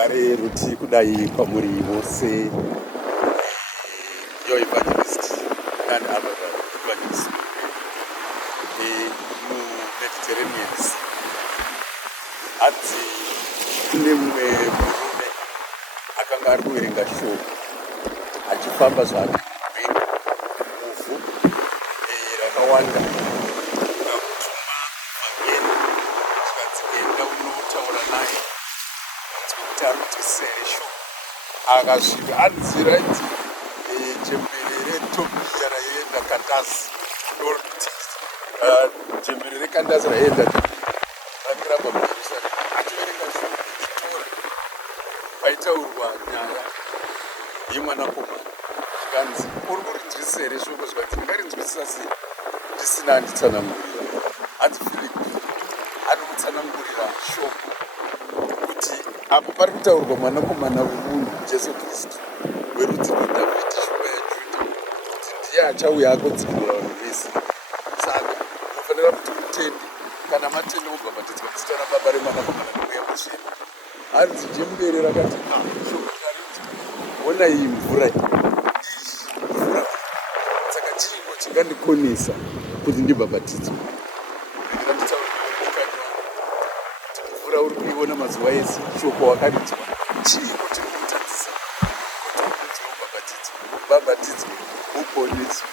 Ngagare ruti kudai kwamuri vose. Yo evangelist and other evangelist Mediterranean Sea. Hanzi kune mumwe murume akanga ari kuverenga shoko achifamba zvake kubenga uvhu rakawanda akutuma mageni zvikanzi enda unotaura naye kuti ari kutosere shoko akasvika anzira idzi jemberere topiya raienda kandasi jemberere kandasi raienda rakiramba mujerusarema achiverenga shoko chitora paitaurwa nyaya yemwanakomana zvikanzi uri kurinzwisere shoko zvikanzi ndingarinzwisisa sei ndisina anditsanangurira. Hanzi Filipi ari kutsanangurira shoko kuti apo pari kutaurwa mwanakomana wemunhu Jesu Kristu werudzi rwadhavhidhi shoko yaJudha kuti ndiye achauya agodzivirira vanhu vese. Saka unofanira kuti utende kana matende mubhabhatidzwa muzita raBaba reMwanakomana neMweya Mutsvene. Hanzi jembere rakati shoko rariti ona iyi mvura mvura saka chingo chingandikonesa kuti ndibhabhatidzwe. Mvura uri kuiona mazuva ese shoko wakaridzwa chingo chiri kutadzisa kuti ubhabhatidzwe uponeswe.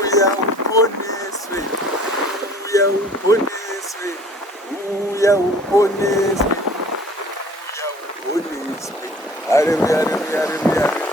Uya uponeswe, uya uponeswe, uya uponeswe, uya uponeswe. Haleluya, haleluya, haleluya.